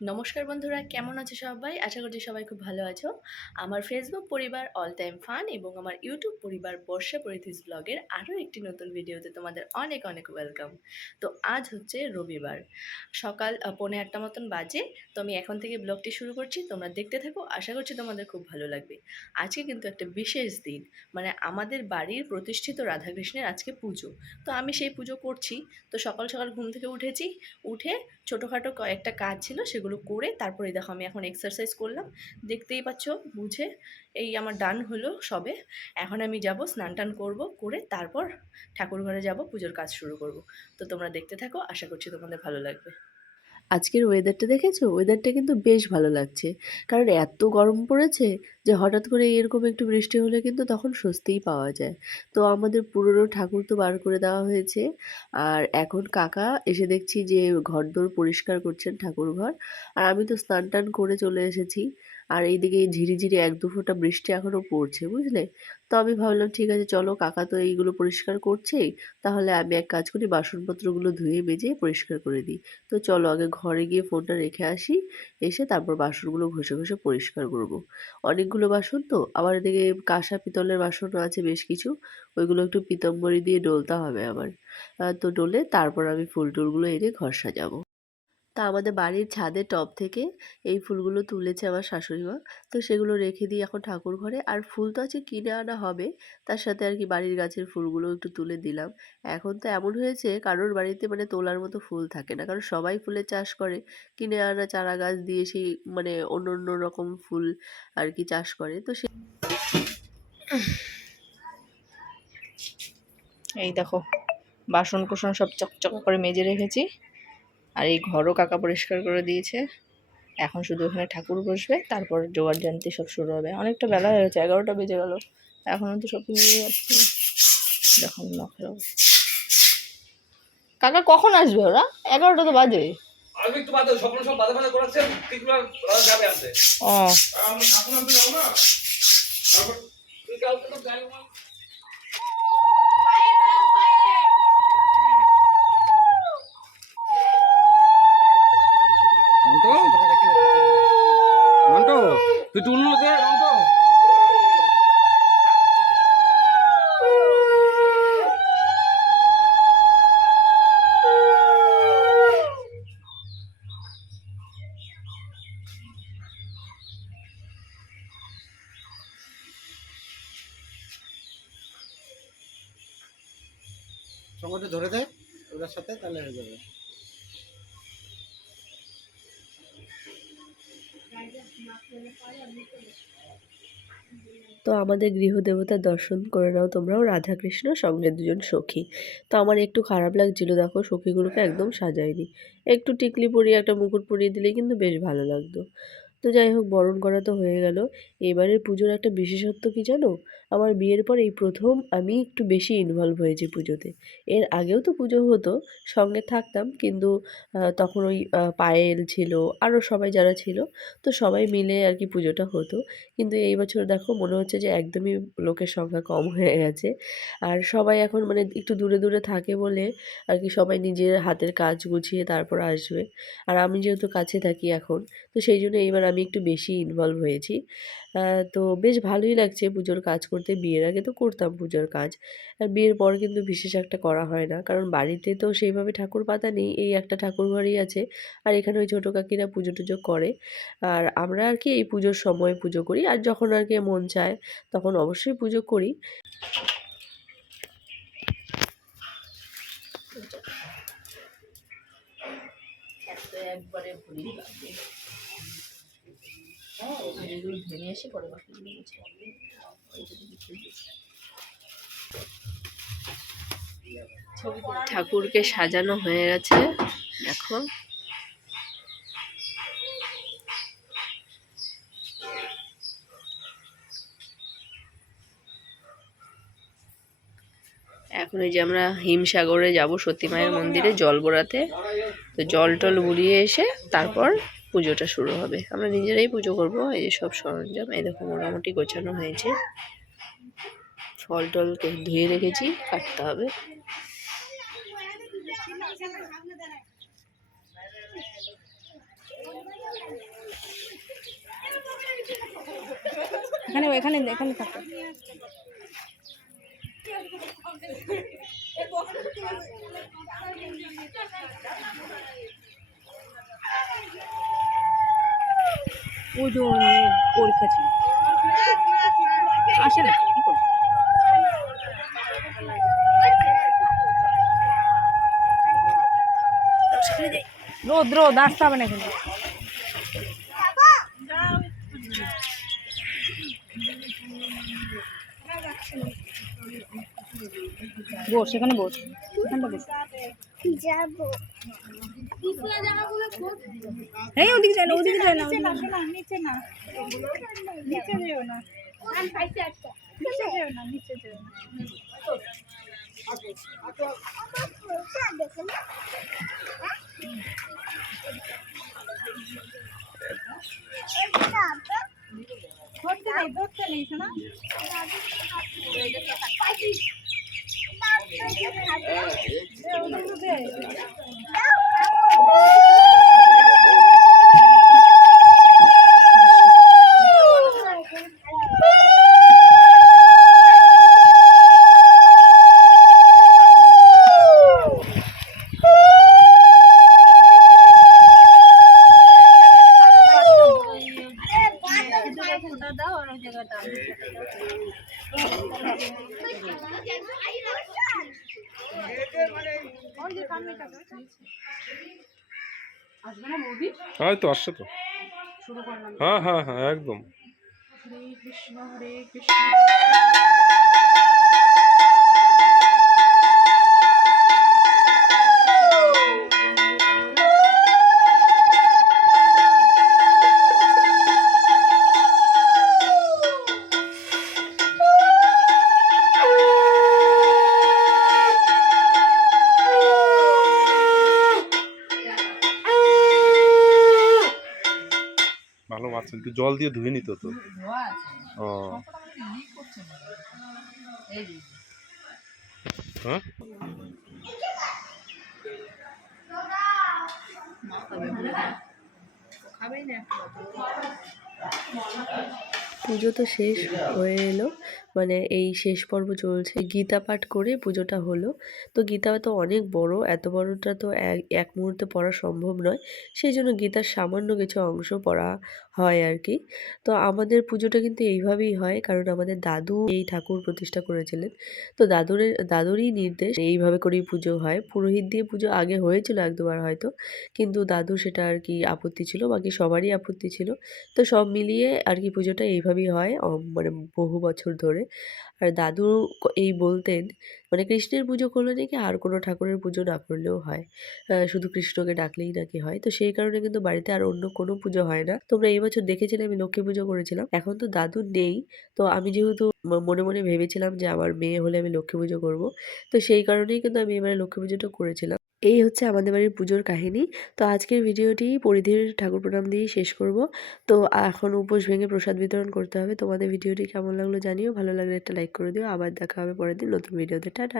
নমস্কার বন্ধুরা, কেমন আছো সবাই? আশা করছি সবাই খুব ভালো আছো। আমার ফেসবুক পরিবার অল টাইম ফান এবং আমার ইউটিউব পরিবার বর্ষা পরিধিস ব্লগের আরও একটি নতুন ভিডিওতে তোমাদের অনেক অনেক ওয়েলকাম তো আজ হচ্ছে রবিবার। সকাল পৌনে আটটা মতন বাজে। তো আমি এখন থেকে ব্লগটি শুরু করছি। তোমরা দেখতে থাকো, আশা করছি তোমাদের খুব ভালো লাগবে। আজকে কিন্তু একটা বিশেষ দিন। মানে আমাদের বাড়ির প্রতিষ্ঠিত রাধাকৃষ্ণের আজকে পুজো। তো আমি সেই পুজো করছি। তো সকাল সকাল ঘুম থেকে উঠেছি। উঠে ছোটোখাটো কয়েকটা কাজ ছিল সেগুলো করে তারপরে দেখো আমি এখন এক্সারসাইজ করলাম। দেখতেই পাচ্ছ, বুঝে এই আমার ডান হলো সবে। এখন আমি যাব স্নান টান করব, করে তারপর ঠাকুর ঘরে যাব, পুজোর কাজ শুরু করব। তো তোমরা দেখতে থাকো, আশা করছি তোমাদের ভালো লাগবে। আজকের ওয়েদারটা দেখেছ? ওয়েদারটা কিন্তু বেশ ভালো লাগছে। কারণ এত গরম পড়েছে যে হঠাৎ করে এরকম একটু বৃষ্টি হলে কিন্তু তখন স্বস্তিই পাওয়া যায়। তো আমাদের পুরনো ঠাকুর তো বার করে দেওয়া হয়েছে। আর এখন কাকা এসে দেখছি যে ঘরদোর পরিষ্কার করছেন ঠাকুর ঘর আর আমি তো স্নান টান করে চলে এসেছি। আর এইদিকে ঝিরিঝিরি এক দু ফোঁটা বৃষ্টি এখনও পড়ছে বুঝলে? তো আমি ভাবলাম ঠিক আছে চলো কাকা তো এইগুলো পরিষ্কার করছেই তাহলে আমি এক কাজ করি বাসনপত্রগুলো ধুয়ে মেজে পরিষ্কার করে দিই। তো চলো আগে ঘরে গিয়ে ফোনটা রেখে আসি এসে তারপর বাসনগুলো ঘষে ঘষে পরিষ্কার করব। অনেকগুলো বাসন তো আবার এদিকে কাঁসা পিতলের বাসনও আছে বেশ কিছু ওইগুলো একটু পিতম্বরি দিয়ে ডলতে হবে আহ, তো ডলে তারপর আমি ফুল টুলগুলো এনে ঘর সাজাবো। তা আমাদের বাড়ির ছাদের টব থেকে এই ফুলগুলো তুলেছে আমার শাশুড়ি মা। তো সেগুলো রেখে দিই এখন ঠাকুর ঘরে। আর ফুল তো আছে কিনে আনা হবে, তার সাথে আর কি বাড়ির গাছের ফুলগুলো একটু তুলে দিলাম। এখন তো এমন হয়েছে, কারোর বাড়িতে মানে তোলার মতো ফুল থাকে না। কারণ সবাই ফুলের চাষ করে, কিনে আনা চারা গাছ দিয়ে সেই মানে অন্য অন্য রকম ফুল আর কি চাষ করে। তো সে এই দেখো বাসন কোসন সব চকচক করে মেজে রেখেছি। আর এই ঘরও কাকা পরিষ্কার করে দিয়েছে। এখন শুধু ওখানে ঠাকুর বসবে তারপর জোগাড় জানতে সব শুরু হবে। অনেকটা বেলা হয়ে গেছে এগারোটা বেজে গেল। এখনও তো সব নিয়ে যাচ্ছে। না। দেখো নখের। কাকা কখন আসবে ওরা? এগারোটা তো বাজে। আমি সঙ্গটা ধরে দে ওটার সাথে তাহলে হয়ে যাবে। তো আমাদের গৃহদেবতার দর্শন করে নাও তোমরাও, রাধাকৃষ্ণ সঙ্গে দুজন সখী। তো আমার একটু খারাপ লাগছিল, দেখো সখীগুলোকে একদম সাজায়নি। একটু টিকলি পরিয়ে, একটা মুকুট পরিয়ে দিলে কিন্তু বেশ ভালো লাগতো। তো যাই হোক, বরণ করা তো হয়ে গেল। এবারের পুজোর একটা বিশেষত্ব কি জানো? আমার বিয়ের পর এই প্রথম আমি একটু বেশি ইনভলভ হয়েছি পুজোতে। এর আগেও তো পুজো হতো, সঙ্গে থাকতাম, কিন্তু তখন ওই পায়েল ছিল আরও সবাই যারা ছিল, তো সবাই মিলে আর কি পুজোটা হতো। কিন্তু এই বছর দেখো, মনে হচ্ছে যে একদমই লোকের সংখ্যা কম হয়ে গেছে। আর সবাই এখন মানে একটু দূরে দূরে থাকে বলে আর কি সবাই নিজের হাতের কাজ গুছিয়ে তারপর আসবে। আর আমি যেহেতু কাছে থাকি এখন, তো সেই জন্য এইবার আমি একটু বেশি ইনভলভ হয়েছি। তো বেশ ভালোই লাগছে পুজোর কাজ করতে। বিয়ের আগে তো করতাম পুজোর কাজ। আর বিয়ের পর কিন্তু বিশেষ একটা করা হয় না। কারণ বাড়িতে তো সেইভাবে ঠাকুর পাতা নেই, এই একটা ঠাকুর ঘরই আছে। আর এখানে ওই ছোটো কাকিরা পুজো টুজো করে। আর আমরা আর কি এই পুজোর সময় পুজো করি। আর যখন আর কি মন চায়, তখন অবশ্যই পুজো করি। একবারে ভুলি ওখানে ঠাকুরকে সাজানো হয়ে গেছে দেখো এখন এই যে আমরা হিমসাগরে যাব সতী মায়ের মন্দিরে, জল বোড়াতে তো জল টল বুড়িয়ে এসে তারপর পুজোটা শুরু হবে। আমরা নিজেরাই পুজো করব এই যে সব সরঞ্জাম। এই দেখো মোটামুটি গোছানো হয়েছে। ফল টল ধুয়ে রেখেছি কাটতে হবে। এখানে এখানে এখানে থাকো। ওর পরীক্ষা ছিল। আসে না, কি? রোদ রোদ, আসতে হবে না এখানে। বস সেখানে বস। এখানটা বস। এই ওদিকে যায় না ওদিকে যায় না। নিচে না। নিচে যেও না। নিচে যেও না, নিচে যেও না। ধরতে নেই ধরতে নেই শোনা দাও আর ওই জায়গাটা হ্যাঁ তো আসছে তো। হ্যাঁ হ্যাঁ হ্যাঁ একদম। ভালো মাছ একটু জল দিয়ে ধুয়ে নিত তো। ও। হ্যাঁ? পুজো তো শেষ হয়ে এলো মানে এই শেষ পর্ব চলছে। গীতা পাঠ করে পুজোটা হলো। তো গীতা তো অনেক বড়, এত বড়টা তো এক এক মুহূর্তে পড়া সম্ভব নয়। সেই জন্য গীতার সামান্য কিছু অংশ পড়া হয় আর কি তো আমাদের পুজোটা কিন্তু এইভাবেই হয়, কারণ আমাদের দাদু এই ঠাকুর প্রতিষ্ঠা করেছিলেন। তো দাদুরের দাদুরই নির্দেশ এইভাবে করেই পুজো হয়। পুরোহিত দিয়ে পুজো আগে হয়েছিল এক দুবার হয়তো, কিন্তু দাদু সেটা আর কি আপত্তি ছিল, বাকি সবারই আপত্তি ছিল। তো সব মিলিয়ে আর কি পুজোটা এইভাবেই হয় মানে বহু বছর ধরে। আর দাদু এই বলতেন মানে কৃষ্ণের পুজো করলে নাকি আর কোনো ঠাকুরের পুজো না করলেও হয়। শুধু কৃষ্ণকে ডাকলেই নাকি হয়। তো সেই কারণে কিন্তু বাড়িতে আর অন্য কোনো পুজো হয় না। তোমরা এই বছর দেখেছিলে আমি লক্ষ্মী পুজো করেছিলাম। এখন তো দাদু নেই। তো আমি যেহেতু মনে মনে ভেবেছিলাম যে আমার মেয়ে হলে আমি লক্ষ্মী পুজো করব। তো সেই কারণেই কিন্তু আমি এবারে লক্ষ্মী পুজোটা করেছিলাম। এই হচ্ছে আমাদের বাড়ির পুজোর কাহিনী। তো আজকের ভিডিওটি পরিধির ঠাকুর প্রণাম দিয়েই শেষ করব। তো এখন উপোস ভেঙে প্রসাদ বিতরণ করতে হবে। তোমাদের ভিডিওটি কেমন লাগল জানিও। ভালো লাগলে একটা লাইক করে দিও। আবার দেখা হবে পরের দিন নতুন ভিডিওতে। টাটা!